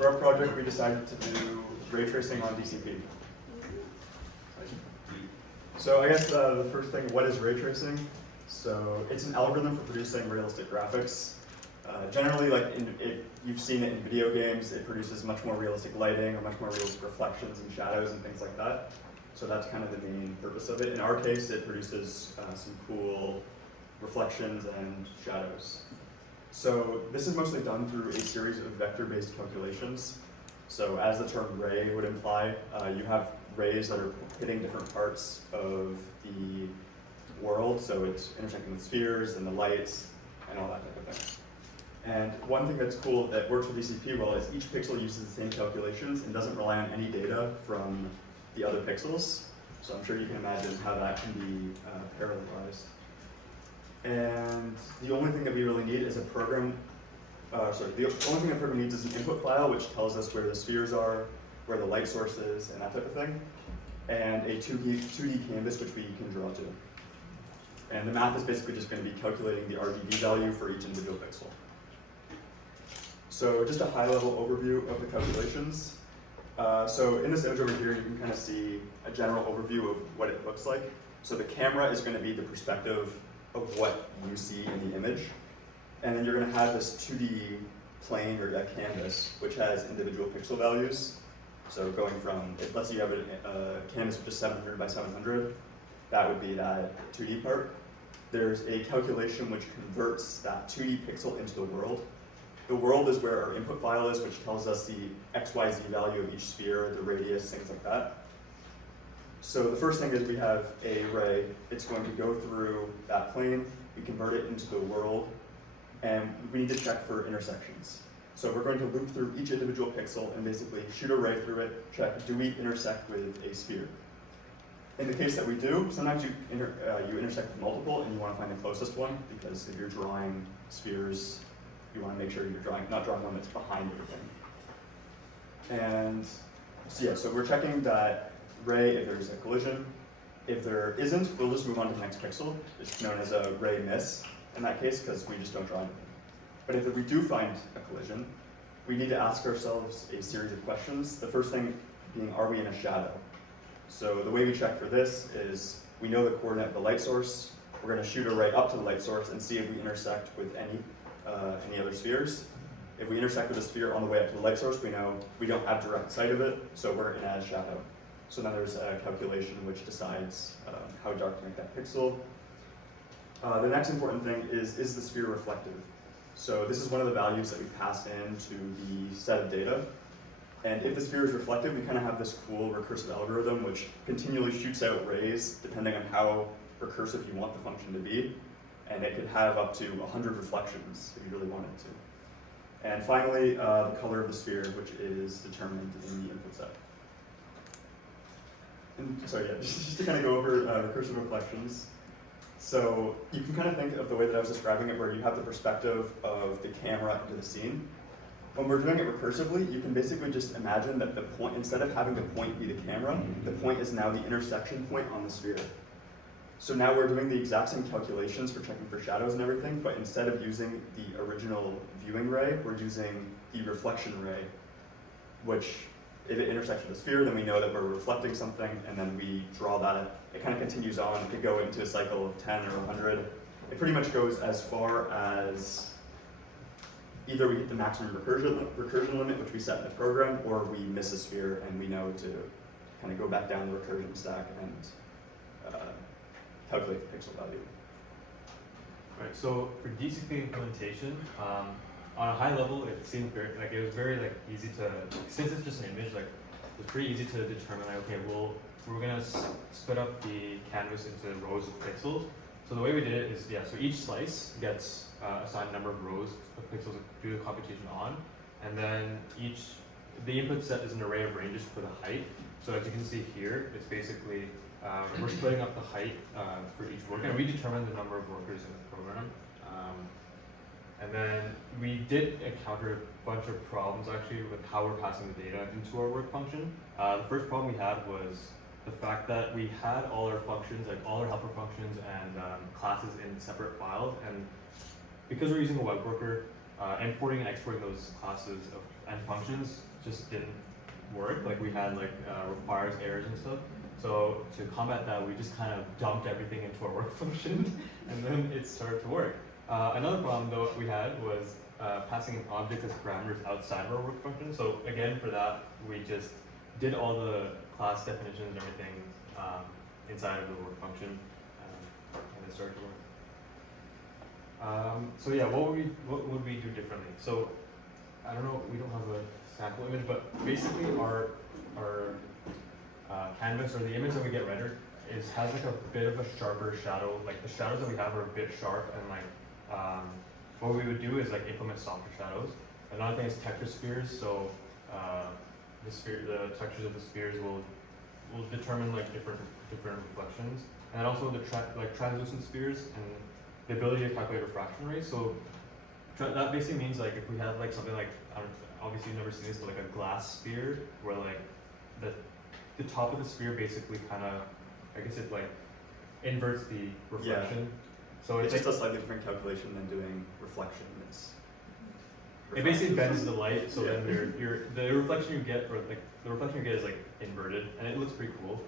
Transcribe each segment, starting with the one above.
For our project, we decided to do ray tracing on DCP. So I guess the first thing, what is ray tracing? So it's an algorithm for producing realistic graphics. Generally, like if you've seen it in video games, it produces much more realistic lighting or much more realistic reflections and shadows and things like that. So that's kind of the main purpose of it. In our case, it produces some cool reflections and shadows. So this is mostly done through a series of vector-based calculations. So as the term ray would imply, you have rays that are hitting different parts of the world. So it's intersecting with spheres and the lights and all that type of thing. And one thing that's cool that works with DCP well is each pixel uses the same calculations and doesn't rely on any data from the other pixels. So I'm sure you can imagine how that can be parallelized. And the only thing that we really need is a program, the only thing the program needs is an input file which tells us where the spheres are, where the light source is, and that type of thing, and a 2D canvas which we can draw to. And the math is basically just going to be calculating the RGB value for each individual pixel. So just a high-level overview of the calculations. So in this image over here, you can kind of see a general overview of what it looks like. So the camera is going to be the perspective of what you see in the image. And then you're going to have this 2D plane or a canvas, which has individual pixel values. So going from, let's say you have a canvas which is 700 by 700, that would be that 2D part. There's a calculation which converts that 2D pixel into the world. The world is where our input file is, which tells us the XYZ value of each sphere, the radius, things like that. So the first thing is we have a ray. It's going to go through that plane. We convert it into the world, and we need to check for intersections. So we're going to loop through each individual pixel and basically shoot a ray through it, check, do we intersect with a sphere? In the case that we do, sometimes you intersect with multiple and you want to find the closest one, because if you're drawing spheres, you want to make sure you're not drawing one that's behind everything. And so yeah, so we're checking that ray if there's a collision. If there isn't, we'll just move on to the next pixel. It's known as a ray miss in that case, because we just don't draw anything. But if we do find a collision, we need to ask ourselves a series of questions. The first thing being, are we in a shadow? So the way we check for this is we know the coordinate of the light source. We're going to shoot a ray up to the light source and see if we intersect with any other spheres. If we intersect with a sphere on the way up to the light source, we know we don't have direct sight of it, so we're in a shadow. So then there's a calculation which decides how dark to make that pixel. The next important thing is the sphere reflective? So this is one of the values that we pass into the set of data. And if the sphere is reflective, we kind of have this cool recursive algorithm which continually shoots out rays depending on how recursive you want the function to be. And it could have up to 100 reflections if you really wanted to. And finally, the color of the sphere, which is determined in the input set. And so yeah, just to kind of go over recursive reflections. So you can kind of think of the way that I was describing it, where you have the perspective of the camera into the scene. When we're doing it recursively, you can basically just imagine that the point, instead of having the point be the camera, the point is now the intersection point on the sphere. So now we're doing the exact same calculations for checking for shadows and everything, but instead of using the original viewing ray, we're using the reflection ray, which if it intersects with the sphere, then we know that we're reflecting something, and then we draw that. It kind of continues on. It could go into a cycle of 10 or 100. It pretty much goes as far as either we hit the maximum recursion limit, which we set in the program, or we miss a sphere and we know to kind of go back down the recursion stack and calculate the pixel value. Right. So for DCP implementation, on a high level, it seemed very it was very easy to, since it's just an image, it's pretty easy to determine okay, we're gonna split up the canvas into rows of pixels. So the way we did it is so each slice gets assigned a number of rows of pixels to do the computation on, and then the input set is an array of ranges for the height. So as you can see here, it's basically we're splitting up the height for each worker, and we determine the number of workers in the program. And then we did encounter a bunch of problems actually with how we're passing the data into our work function. The first problem we had was the fact that we had all our functions, all our helper functions and classes in separate files, and because we're using a web worker, importing and exporting those classes and functions just didn't work. Like we had like requires errors and stuff. So to combat that, we just kind of dumped everything into our work function, and then it started to work. Another problem though we had was passing an object as parameters outside of our work function. So again, for that, we just did all the class definitions and everything inside of the work function, and it started to work. So yeah, what would we do differently? So I don't know, we don't have a sample image, but basically our canvas, or the image that we get rendered, has like a bit of a sharper shadow. Like the shadows that we have are a bit sharp, and like what we would do is like implement softer shadows. Another thing is Tetraspheres. So the textures of the spheres will determine like different reflections, and also the translucent spheres and the ability to calculate refraction rate. So that basically means like if we have like something like, obviously you've never seen this, but like a glass sphere where like the top of the sphere basically kind of, I guess it like inverts the reflection. Yeah. So it's just a slightly different calculation than doing reflection. It basically bends the light, so then the reflection you get, or like the reflection you get is like inverted, and it looks pretty cool.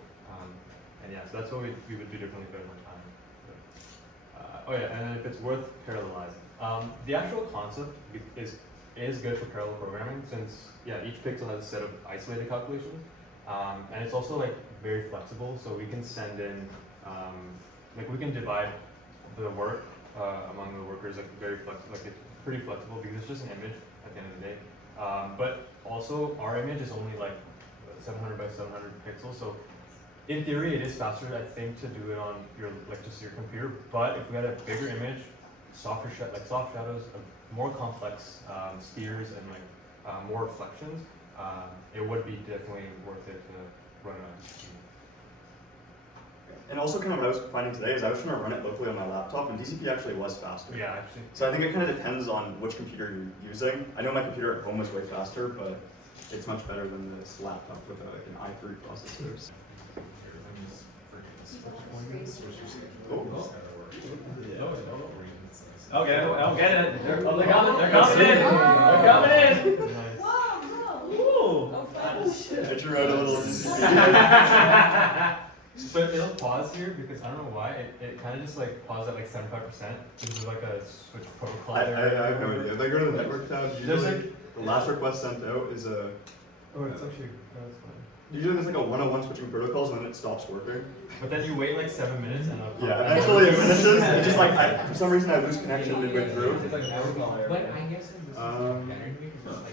And yeah, so that's what we would do differently for every time. Oh yeah, and then if it's worth parallelizing. The actual concept is good for parallel programming, since each pixel has a set of isolated calculations, and it's also like very flexible. So we can send in, like we can divide the work among the workers like very flexible. Like it's pretty flexible because it's just an image at the end of the day. But also our image is only like 700 by 700 pixels, so in theory it is faster, I think, to do it on your just your computer. But if we had a bigger image, soft shadows, more complex spheres, and like more reflections, it would be definitely worth it to run it on DCP. And also kind of what I was finding today is I was trying to run it locally on my laptop, and DCP actually was faster. Yeah, actually. So I think it kind of depends on which computer you're using. I know my computer at home is way faster, but it's much better than this laptop with like an i3 processor. Okay, I'll get it. They're coming in. They're coming in. Whoa. I drew out a little DCP. But it'll pause here because I don't know why. It kind of just like paused at like 75% because of like a switch protocol. I have no idea. If I go to the network tab, usually the last request sent out is a. Oh, it's actually, that's fine. Usually there's like a 101 switching protocols, and then it stops working. But then you wait like 7 minutes and it'll yeah, eventually it finishes. It's just like for some reason I lose connection midway through. And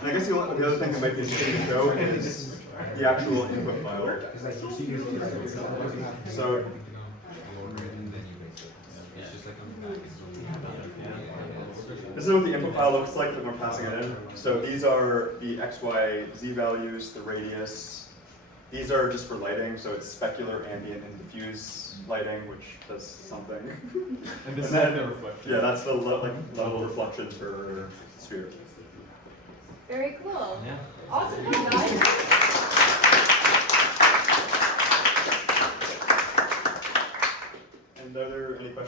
I guess the other thing that might be interesting to show is the actual input file. So this is what the input file looks like when we're passing it in. So these are the X, Y, Z values, the radius. These are just for lighting, so it's specular, ambient, and diffuse lighting, which does something. And this is the reflection. Yeah, that's the level reflection per sphere. Very cool. Yeah. Awesome, guys.